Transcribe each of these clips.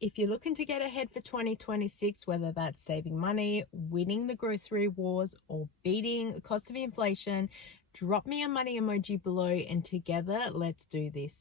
If you're looking to get ahead for 2026, whether that's saving money, winning the grocery wars, or beating the cost of inflation, drop me a money emoji below and together, let's do this.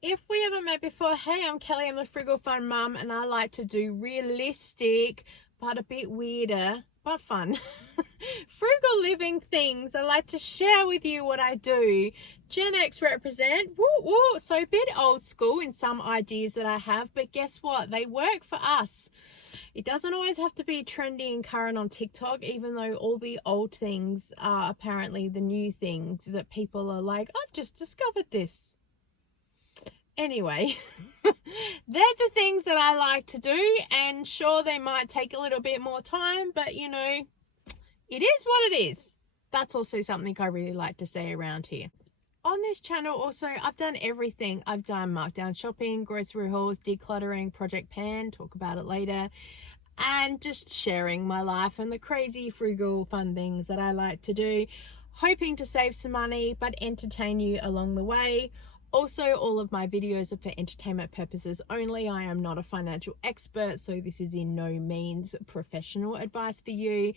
If we haven't met before, hey, I'm Kelly, I'm the Frugal Fun Mum, and I like to do realistic, but a bit weirder, but fun, frugal living things. I like to share with you what I do. Gen X represent, woo woo, so a bit old school in some ideas that I have, but guess what? They work for us. It doesn't always have to be trendy and current on TikTok, even though all the old things are apparently the new things that people are like, I've just discovered this. Anyway, they're the things that I like to do, and sure, they might take a little bit more time, but you know, it is what it is. That's also something I really like to say around here. On this channel also, I've done everything. I've done markdown shopping, grocery hauls, decluttering, project pan, talk about it later, and just sharing my life and the crazy frugal fun things that I like to do, hoping to save some money but entertain you along the way. Also, all of my videos are for entertainment purposes only. I am not a financial expert, so this is in no means professional advice for you.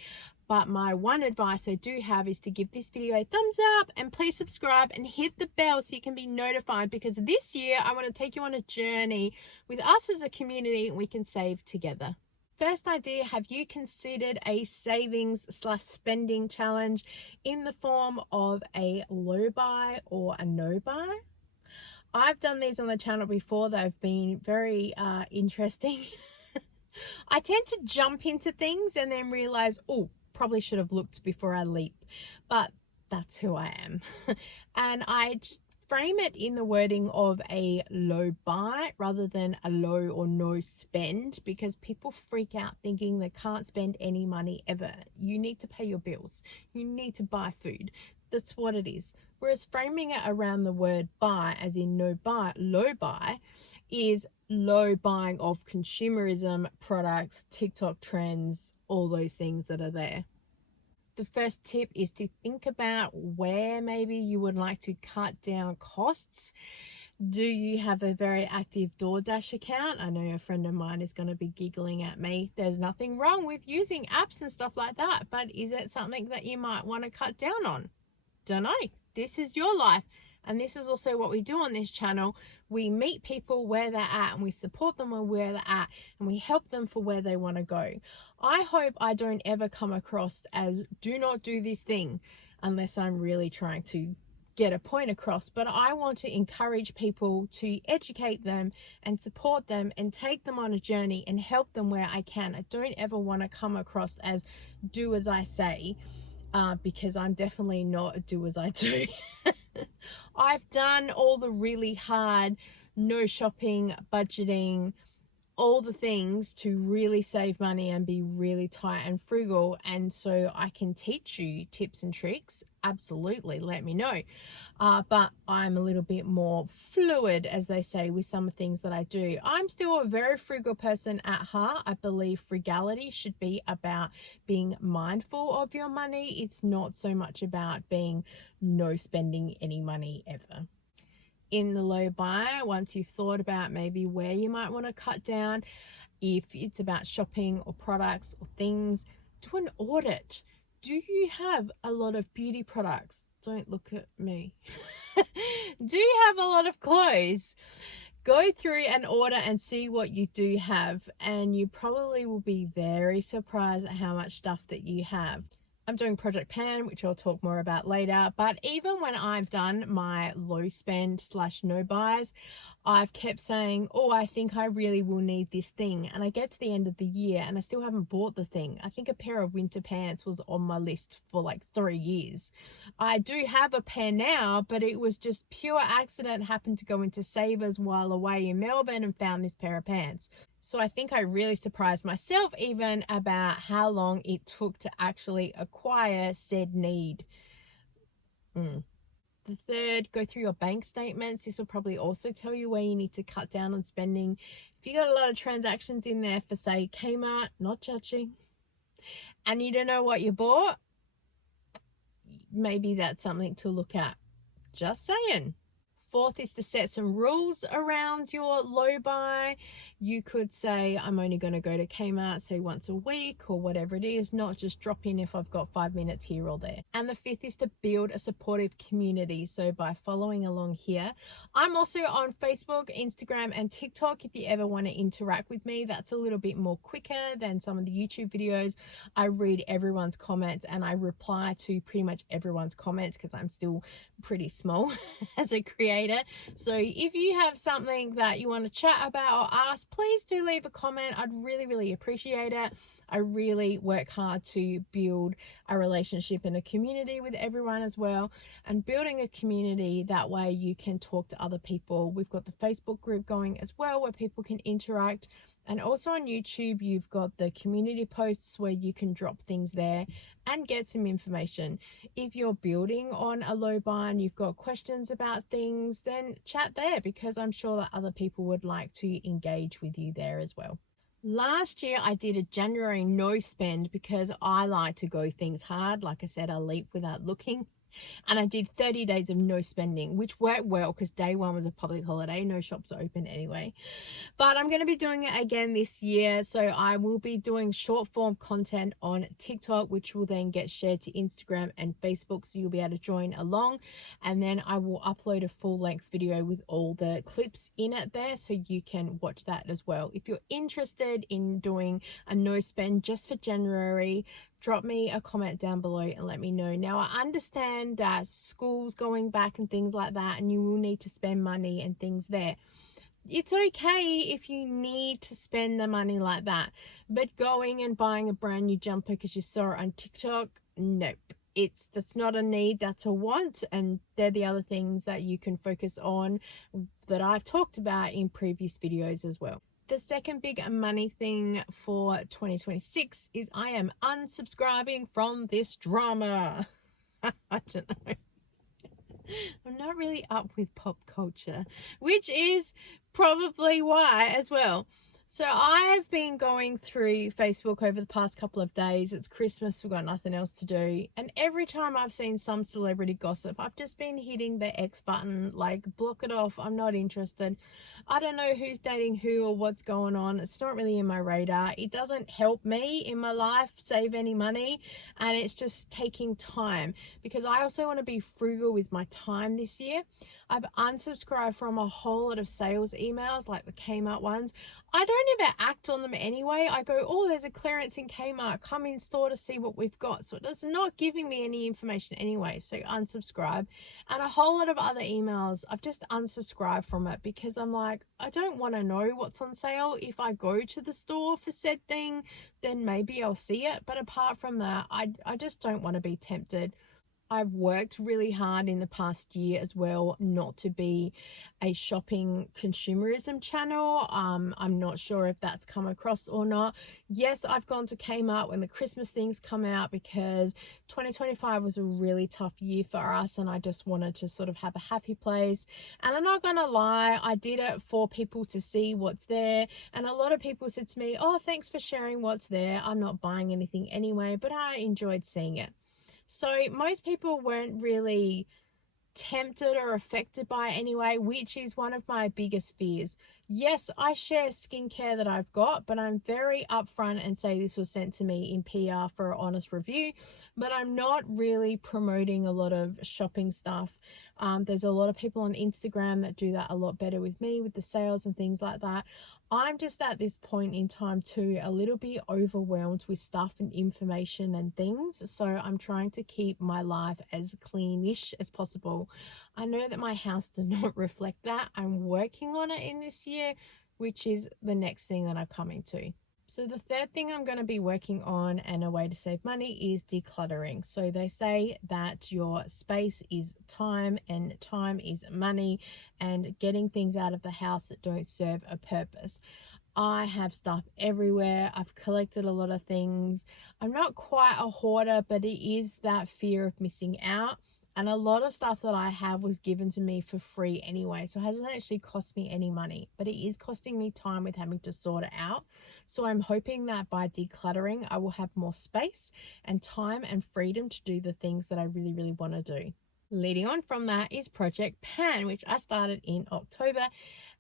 But my one advice I do have is to give this video a thumbs up, and please subscribe and hit the bell so you can be notified, because this year I want to take you on a journey with us as a community and we can save together. First idea, have you considered a savings/spending challenge in the form of a low buy or a no buy? I've done these on the channel before. They've been very interesting. I tend to jump into things and then realize, oh, probably should have looked before I leap, but that's who I am. And I frame it in the wording of a low buy rather than a low or no spend, because people freak out thinking they can't spend any money ever. You need to pay your bills. You need to buy food. That's what it is. Whereas framing it around the word buy, as in no buy, low buy, is low buying of consumerism, products, TikTok trends, all those things that are there. The first tip is to think about where maybe you would like to cut down costs. Do you have a very active DoorDash account? I know a friend of mine is going to be giggling at me. There's nothing wrong with using apps and stuff like that, but is it something that you might want to cut down on? Don't know. This is your life, and this is also what we do on this channel. We meet people where they're at and we support them where they're at, and we help them for where they want to go. I hope I don't ever come across as do not do this thing unless I'm really trying to get a point across, but I want to encourage people, to educate them and support them and take them on a journey and help them where I can. I don't ever want to come across as do as I say, because I'm definitely not a do as I do. I've done all the really hard no shopping, budgeting, all the things to really save money and be really tight and frugal, and so I can teach you tips and tricks. Absolutely, let me know. But I'm a little bit more fluid, as they say, with some things that I do. I'm still a very frugal person at heart. I believe frugality should be about being mindful of your money. It's not so much about being no spending any money ever. In the low buy, once you've thought about maybe where you might want to cut down, if it's about shopping or products or things, do an audit. Do you have a lot of beauty products? Don't look at me. Do you have a lot of clothes? Go through and order and see what you do have, and you probably will be very surprised at how much stuff that you have. I'm doing Project Pan, which I'll talk more about later, but even when I've done my low spend / no buys, I've kept saying, oh, I think I really will need this thing, and I get to the end of the year and I still haven't bought the thing. I think a pair of winter pants was on my list for like 3 years. I do have a pair now, but it was just pure accident. Happened to go into Savers while away in Melbourne and found this pair of pants. So I think I really surprised myself even about how long it took to actually acquire said need. The third, go through your bank statements. This will probably also tell you where you need to cut down on spending. If you got a lot of transactions in there for, say, Kmart, not judging, and you don't know what you bought, maybe that's something to look at. Just saying. Fourth is to set some rules around your low buy. You could say I'm only going to go to Kmart, say once a week or whatever it is, not just drop in if I've got 5 minutes here or there. And the fifth is to build a supportive community. So by following along here, I'm also on Facebook, Instagram and TikTok. If you ever want to interact with me, that's a little bit more quicker than some of the YouTube videos. I read everyone's comments and I reply to pretty much everyone's comments because I'm still pretty small as a creator. So if you have something that you want to chat about or ask, please do leave a comment. I'd really appreciate it. I really work hard to build a relationship and a community with everyone as well, and building a community that way you can talk to other people. We've got the Facebook group going as well where people can interact, and also on YouTube you've got the community posts where you can drop things there and get some information. If you're building on a low buy and you've got questions about things, then chat there, because I'm sure that other people would like to engage with you there as well. Last year I did a January no spend because I like to go things hard. Like I said, I leap without looking. And I did 30 days of no spending, which worked well because day one was a public holiday. No shops are open anyway. But I'm going to be doing it again this year. So I will be doing short form content on TikTok, which will then get shared to Instagram and Facebook. So you'll be able to join along. And then I will upload a full length video with all the clips in it there, so you can watch that as well. If you're interested in doing a no spend just for January, drop me a comment down below and let me know. Now, I understand that school's going back and things like that, and you will need to spend money and things there. It's okay if you need to spend the money like that, but going and buying a brand new jumper because you saw it on TikTok, nope. That's not a need, that's a want, and they're the other things that you can focus on that I've talked about in previous videos as well. The second big money thing for 2026 is I am unsubscribing from this drama. I don't know. I'm not really up with pop culture, which is probably why as well. So I've been going through Facebook over the past couple of days. It's Christmas, we've got nothing else to do. And every time I've seen some celebrity gossip, I've just been hitting the X button, like block it off. I'm not interested. I don't know who's dating who or what's going on. It's not really in my radar. It doesn't help me in my life save any money, and it's just taking time, because I also want to be frugal with my time this year. I've unsubscribed from a whole lot of sales emails, like the Kmart ones. I don't ever act on them anyway. I go, oh, there's a clearance in Kmart, come in store to see what we've got. So it's not giving me any information anyway, so unsubscribe. And a whole lot of other emails, I've just unsubscribed from it, because I'm like, I don't want to know what's on sale. If I go to the store for said thing, then maybe I'll see it. But apart from that, I just don't want to be tempted. I've worked really hard in the past year as well not to be a shopping consumerism channel. I'm not sure if that's come across or not. Yes, I've gone to Kmart when the Christmas things come out, because 2025 was a really tough year for us and I just wanted to sort of have a happy place. And I'm not gonna lie, I did it for people to see what's there, and a lot of people said to me, oh, thanks for sharing what's there. I'm not buying anything anyway, but I enjoyed seeing it. So most people weren't really tempted or affected by it anyway, which is one of my biggest fears. Yes, I share skincare that I've got, but I'm very upfront and say this was sent to me in PR for an honest review, but I'm not really promoting a lot of shopping stuff. There's a lot of people on Instagram that do that a lot better with me with the sales and things like that. I'm just at this point in time too a little bit overwhelmed with stuff and information and things, so I'm trying to keep my life as cleanish as possible. I know that my house does not reflect that. I'm working on it in this year, which is the next thing that I'm coming to. So the third thing I'm going to be working on, and a way to save money, is decluttering. So they say that your space is time and time is money, and getting things out of the house that don't serve a purpose. I have stuff everywhere. I've collected a lot of things. I'm not quite a hoarder, but it is that fear of missing out. And a lot of stuff that I have was given to me for free anyway, so it hasn't actually cost me any money, but it is costing me time with having to sort it out. So I'm hoping that by decluttering, I will have more space and time and freedom to do the things that I really want to do. Leading on from that is Project Pan, which I started in October.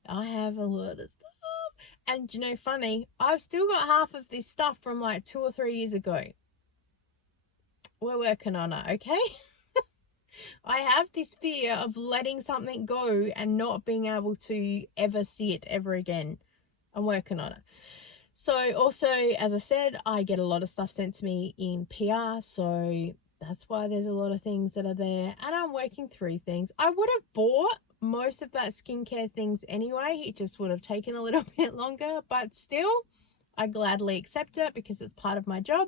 I have a lot of stuff And you know, funny, I've still got half of this stuff from like 2 or 3 years ago. We're working on it, okay? I have this fear of letting something go and not being able to ever see it ever again. I'm working on it. So also, as I said, I get a lot of stuff sent to me in PR, so that's why there's a lot of things that are there, and I'm working through things. I would have bought most of that skincare things anyway. It just would have taken a little bit longer, but still, I gladly accept it because it's part of my job.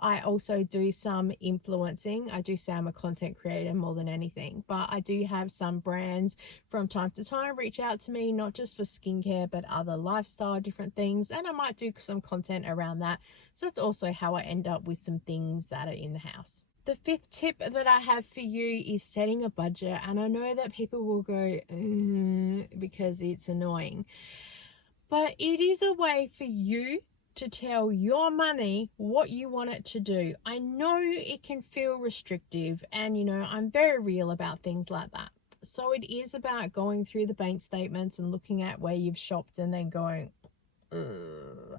I also do some influencing. I do say I'm a content creator more than anything, but I do have some brands from time to time reach out to me, not just for skincare, but other lifestyle, different things. And I might do some content around that. So that's also how I end up with some things that are in the house. The 5th tip that I have for you is setting a budget. And I know that people will go, because it's annoying, but it is a way for you to tell your money what you want it to do. I know it can feel restrictive, and you know, I'm very real about things like that. So it is about going through the bank statements and looking at where you've shopped and then going, ugh.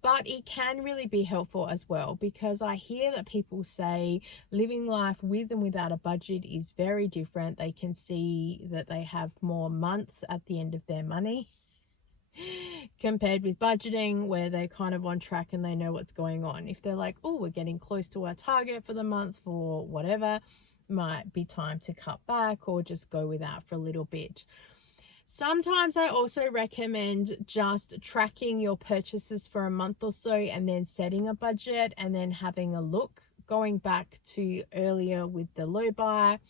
But it can really be helpful as well, because I hear that people say living life with and without a budget is very different. They can see that they have more months at the end of their money compared with budgeting, where they're kind of on track and they know what's going on. If they're like, oh, we're getting close to our target for the month for whatever, might be time to cut back or just go without for a little bit. Sometimes I also recommend just tracking your purchases for a month or so and then setting a budget and then having a look, going back to earlier with the low buy,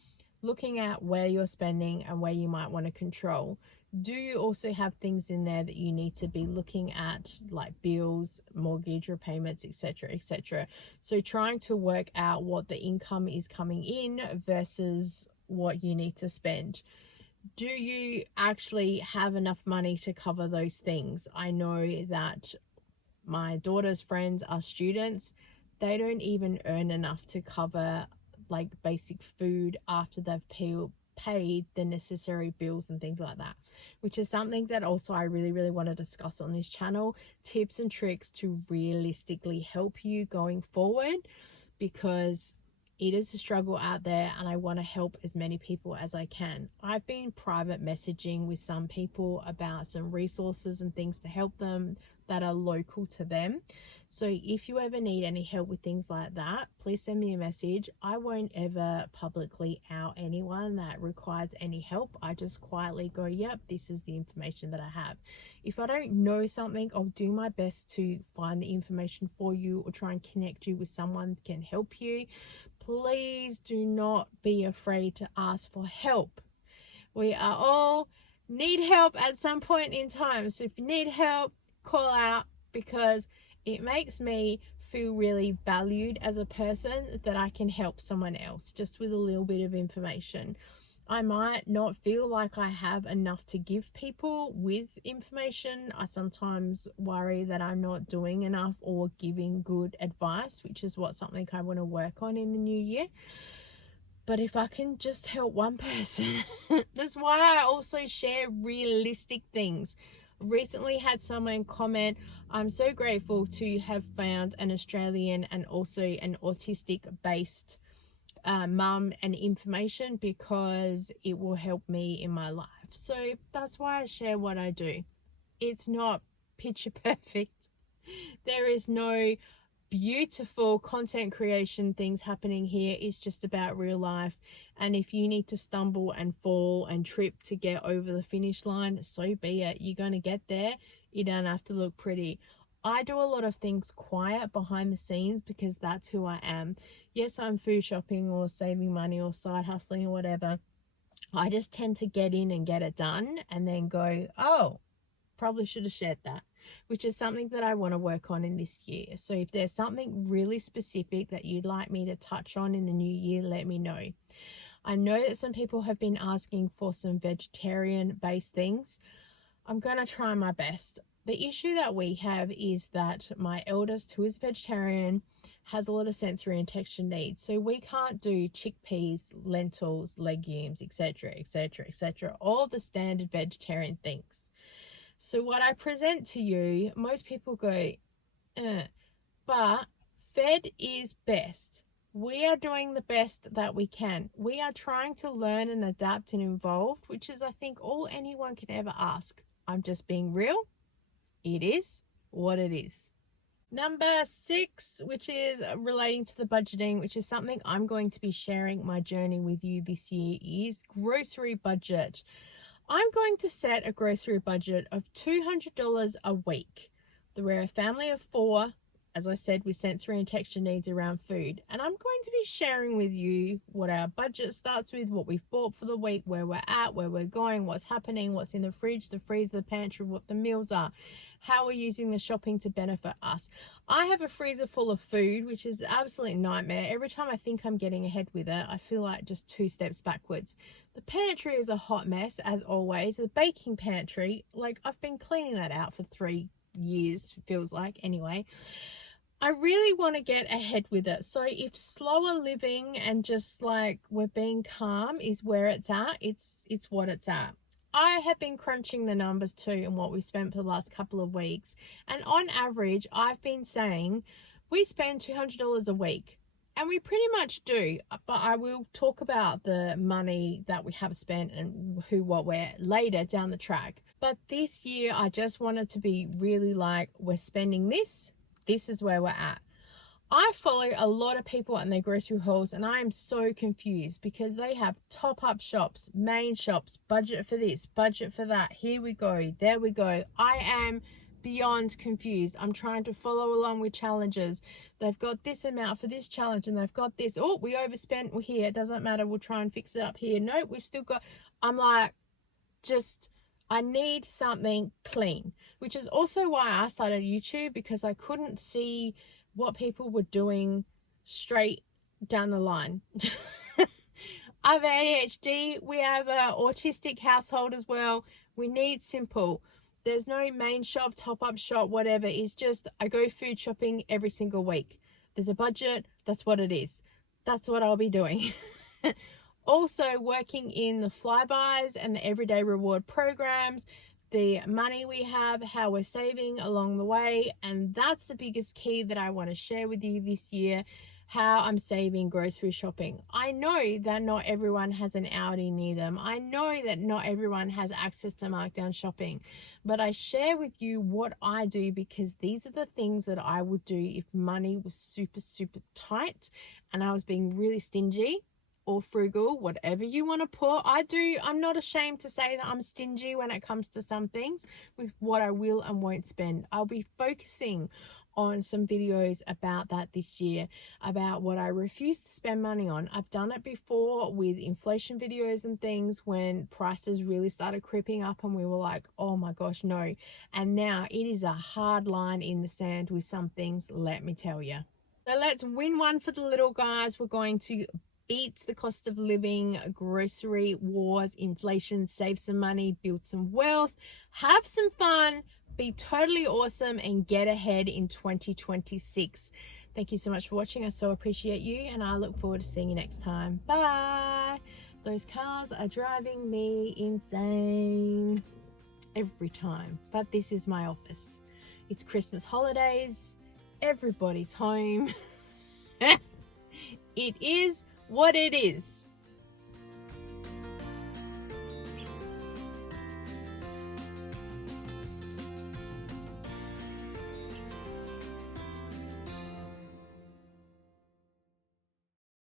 looking at where you're spending and where you might want to control. Do you also have things in there that you need to be looking at, like bills, mortgage repayments, etc., etc.? So trying to work out what the income is coming in versus what you need to spend. Do you actually have enough money to cover those things? I know that my daughter's friends are students. They don't even earn enough to cover like basic food after they've paid the necessary bills and things like that, which is something that also I really want to discuss on this channel. Tips and tricks to realistically help you going forward, because it is a struggle out there and I want to help as many people as I can. I've been private messaging with some people about some resources and things to help them that are local to them. So if you ever need any help with things like that, please send me a message. I won't ever publicly out anyone that requires any help. I just quietly go, yep, this is the information that I have. If I don't know something, I'll do my best to find the information for you or try and connect you with someone that can help you. Please do not be afraid to ask for help. We are all need help at some point in time. So if you need help, call out, because it makes me feel really valued as a person that I can help someone else just with a little bit of information. I might not feel like I have enough to give people with information. I sometimes worry that I'm not doing enough or giving good advice, which is something I want to work on in the new year. But if I can just help one person, that's why I also share realistic things. Recently had someone comment, I'm so grateful to have found an Australian and also an autistic based mum and information, because it will help me in my life. So that's why I share what I do. It's not picture perfect. There is no beautiful content creation things happening here. It's just about real life, and if you need to stumble and fall and trip to get over the finish line, so be it. You're going to get there. You don't have to look pretty. I do a lot of things quiet behind the scenes because that's who I am. Yes, I'm food shopping or saving money or side hustling or whatever. I just tend to get in and get it done and then go, oh, probably should have shared that, which is something that I want to work on in this year. So if there's something really specific that you'd like me to touch on in the new year, let me know. I know that some people have been asking for some vegetarian based things. I'm going to try my best. The issue that we have is that my eldest, who is vegetarian, has a lot of sensory and texture needs. So we can't do chickpeas, lentils, legumes, etc., etc., etc., all the standard vegetarian things. So what I present to you, most people go, but fed is best. We are doing the best that we can. We are trying to learn and adapt and evolve, which is, I think, all anyone can ever ask. I'm just being real. It is what it is. Number 6, which is relating to the budgeting, which is something I'm going to be sharing my journey with you this year, is grocery budget. I'm going to set a grocery budget of $200 a week. We're a family of 4, as I said, with sensory and texture needs around food. And I'm going to be sharing with you what our budget starts with, what we've bought for the week, where we're at, where we're going, what's happening, what's in the fridge, the freezer, the pantry, what the meals are, how we're using the shopping to benefit us. I have a freezer full of food, which is an absolute nightmare. Every time I think I'm getting ahead with it, I feel like just 2 steps backwards. The pantry is a hot mess, as always. The baking pantry, like, I've been cleaning that out for 3 years, feels like, anyway. I really want to get ahead with it. So if slower living and just like we're being calm is where it's at, it's what it's at. I have been crunching the numbers too and what we've spent for the last couple of weeks. And on average, I've been saying we spend $200 a week. And we pretty much do, but I will talk about the money that we have spent and who, what, where later down the track. But this year, I just wanted to be really like, we're spending this. This is where we're at. I follow a lot of people and their grocery hauls, and I am so confused because they have top-up shops, main shops, budget for this, budget for that. Here we go, there we go. I am beyond confused. I'm trying to follow along with challenges. They've got this amount for this challenge, and they've got this. Oh, we overspent here. It doesn't matter. We'll try and fix it up here. No, we've still got. I'm like, just. I need something clean, which is also why I started YouTube, because I couldn't see what people were doing straight down the line. I have ADHD. We have an autistic household as well. We need simple. There's no main shop, top-up shop, whatever. It's just I go food shopping every single week. There's a budget. That's what it is. That's what I'll be doing. Also working in the flybys and the everyday reward programs, the money we have, how we're saving along the way. And that's the biggest key that I want to share with you this year, how I'm saving grocery shopping. I know that not everyone has an Audi near them. I know that not everyone has access to markdown shopping, but I share with you what I do because these are the things that I would do if money was super, super tight and I was being really stingy or frugal, whatever you want to put. I'm not ashamed to say that I'm stingy when it comes to some things with what I will and won't spend. I'll be focusing on some videos about that this year, about what I refuse to spend money on. I've done it before with inflation videos and things when prices really started creeping up and we were like, oh my gosh, no. And now it is a hard line in the sand with some things, let me tell you. So let's win one for the little guys. We're going to beat the cost of living, grocery wars, inflation, save some money, build some wealth, have some fun, be totally awesome, and get ahead in 2026. Thank you so much for watching. I so appreciate you, and I look forward to seeing you next time. Bye. Those cars are driving me insane every time, but this is my office. It's Christmas holidays. Everybody's home. It is what it is.